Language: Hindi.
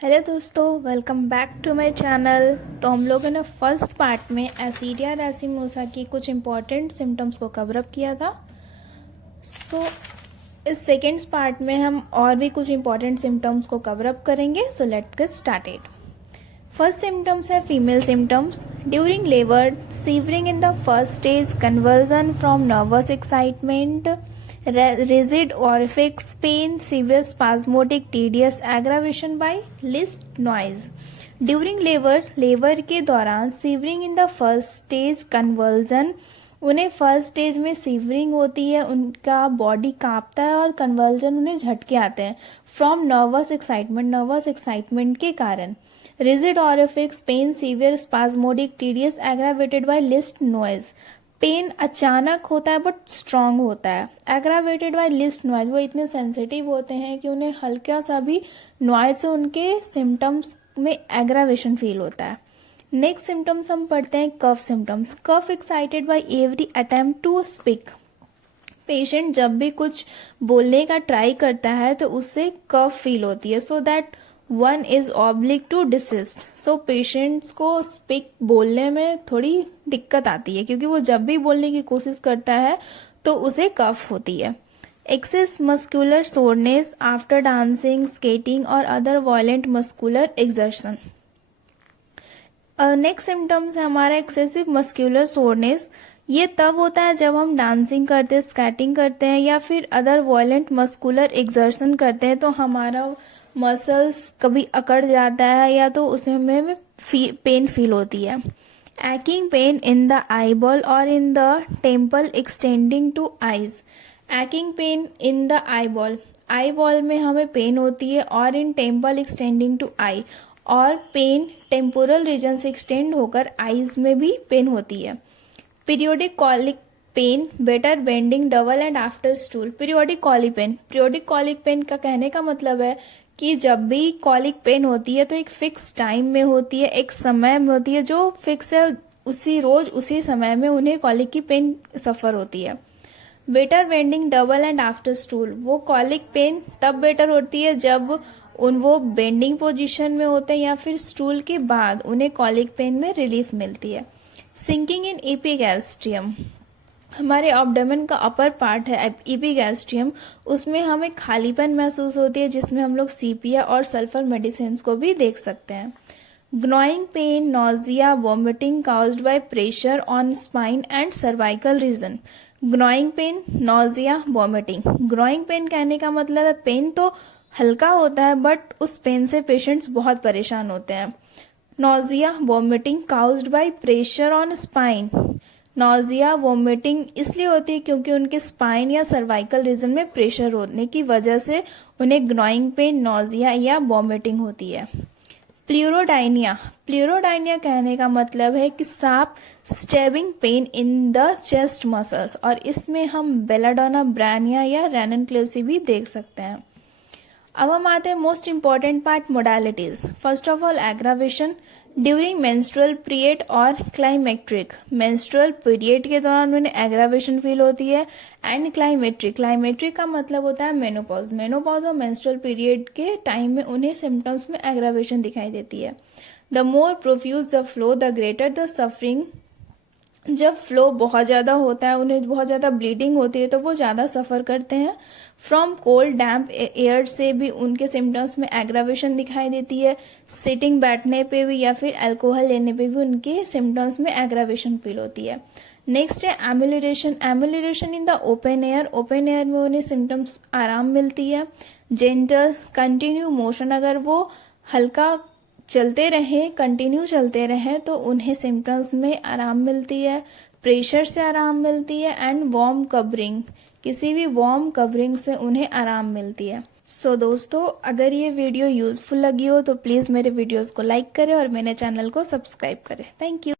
हेलो दोस्तों, welcome back to my channel. तो हम लोगों ने फर्स्ट पार्ट में एसिडिया रैसिमोसा की कुछ इम्पॉर्टेंट सिम्टम्स को कवर अप किया था। इस सेकेंड पार्ट में हम और भी कुछ इम्पॉर्टेंट सिम्टम्स को कवर अप करेंगे। So let's get started. First symptoms है female symptoms. During labour, shivering in the first stage, conversion from nervous excitement, rigid orifice pain, severe spasmodic tedious aggravation by least noise. During labor के दौरान severing in the first stage, conversion, उन्हें फर्स्ट स्टेज में सीवरिंग होती है, उनका बॉडी कांपता है और कन्वर्जन उन्हें झटके आते हैं फ्रॉम नर्वस एक्साइटमेंट के कारण। Rigid orifice pain, severe spasmodic tedious aggravated by least noise, pain अचानक होता है बट स्ट्रांग होता है। एग्रावेटेड बाय लिस्ट नॉइज, वो इतने सेंसिटिव होते हैं कि उन्हें हल्का सा भी नॉइज से उनके सिम्टम्स में एग्रावेशन फील होता है। नेक्स्ट सिम्टम्स हम पढ़ते हैं cough symptoms. Cough excited by every attempt to speak, patient जब भी कुछ बोलने का ट्राई करता है तो उससे कफ फील होती है, so that one is oblique to desist. So patients को स्पीक बोलने में थोड़ी दिक्कत आती है क्योंकि वो जब भी बोलने की कोशिश करता है तो उसे कफ होती है। Excess muscular soreness after dancing, skating और other violent muscular exertion. Next symptoms है हमारा एक्सेसिव मस्कुलर सोरनेस। ये तब होता है जब हम डांसिंग करते हैं, स्केटिंग करते हैं या फिर अदर वायलेंट मस्कुलर एक्सर्शन करते हैं तो हमारा मसल्स कभी अकड़ जाता है या तो उसमें पेन फील होती है। Aching pain in the eyeball और in the temple extending to eyes. Aching pain in the eyeball में हमें पेन होती है और in temple extending to eye, और पेन टेम्पोरल रीजन से एक्सटेंड होकर आईज में भी पेन होती है। Periodic colic pain, better bending double and after stool. Periodic colic pain का कहने का मतलब है कि जब भी कॉलिक पेन होती है तो एक फिक्स टाइम में होती है, एक समय में होती है जो फिक्स है, उसी समय में उन्हें कॉलिक की पेन सफर होती है। Better bending double and after stool, वो कॉलिक पेन तब बेटर होती है जब वो बेंडिंग पोजीशन में होते हैं या फिर स्टूल के बाद उन्हें कॉलिक पेन में रिलीफ मिलती है। सिंकिंग इन एपिगैस्ट्रियम, हमारे एब्डोमेन का अपर पार्ट है एपिगैस्ट्रियम, उसमें हमें खालीपन महसूस होती है जिसमें हम लोग सीपिया और सल्फर मेडिसिन को भी देख सकते हैं। Gnawing pain, nausea, vomiting caused by pressure on spine and cervical region. Gnawing pain, nausea, vomiting. Gnawing pain कहने का मतलब है पेन तो हल्का होता है बट उस पेन से पेशेंट्स बहुत परेशान होते हैं। Nausea, vomiting caused by pressure on spine. Nausea, vomiting इसलिए होती है क्योंकि उनके स्पाइन या सर्वाइकल रीजन में प्रेशर होने की वजह से उन्हें ग्नॉइंग पेन, नोजिया या वॉमिटिंग होती है। प्लूरोडाइनिया कहने का मतलब है कि सांप stabbing pen in the chest muscles, और इसमें हम बेलाडोना, ब्रानिया या रेननक्लेसी भी देख सकते हैं। अब हम आते हैं most important part, modalities. First of all aggravation during menstrual period और क्लाइमेट्रिक। मेंस्ट्रुअल पीरियड के दौरान उन्हें एग्रावेशन फील होती है। एंड क्लाइमेट्रिक का मतलब होता है मेनोपॉज और मेंस्ट्रुअल पीरियड के टाइम में उन्हें सिम्टम्स में एग्रावेशन दिखाई देती है। The more profuse the flow the greater the suffering, जब फ्लो बहुत ज्यादा होता है, उन्हें बहुत ज्यादा ब्लीडिंग होती है तो वो ज्यादा सफर करते हैं। फ्रॉम कोल्ड डैम्प एयर से भी उनके सिम्टम्स में एग्रावेशन दिखाई देती है। सिटिंग, बैठने पे भी या फिर अल्कोहल लेने पे भी उनके सिम्टम्स में एग्रावेशन फील होती है। नेक्स्ट है emulation in the open air में उन्हें सिम्टम्स आराम मिलती है। जेंटल कंटिन्यू मोशन, अगर वो हल्का कंटिन्यू चलते रहें तो उन्हें सिम्टम्स में आराम मिलती है, प्रेशर से आराम मिलती है। एंड वार्म कवरिंग, किसी भी वार्म कवरिंग से उन्हें आराम मिलती है। सो दोस्तों, अगर ये वीडियो यूजफुल लगी हो तो प्लीज मेरे वीडियोस को लाइक करें और मेरे चैनल को सब्सक्राइब करें। Thank you.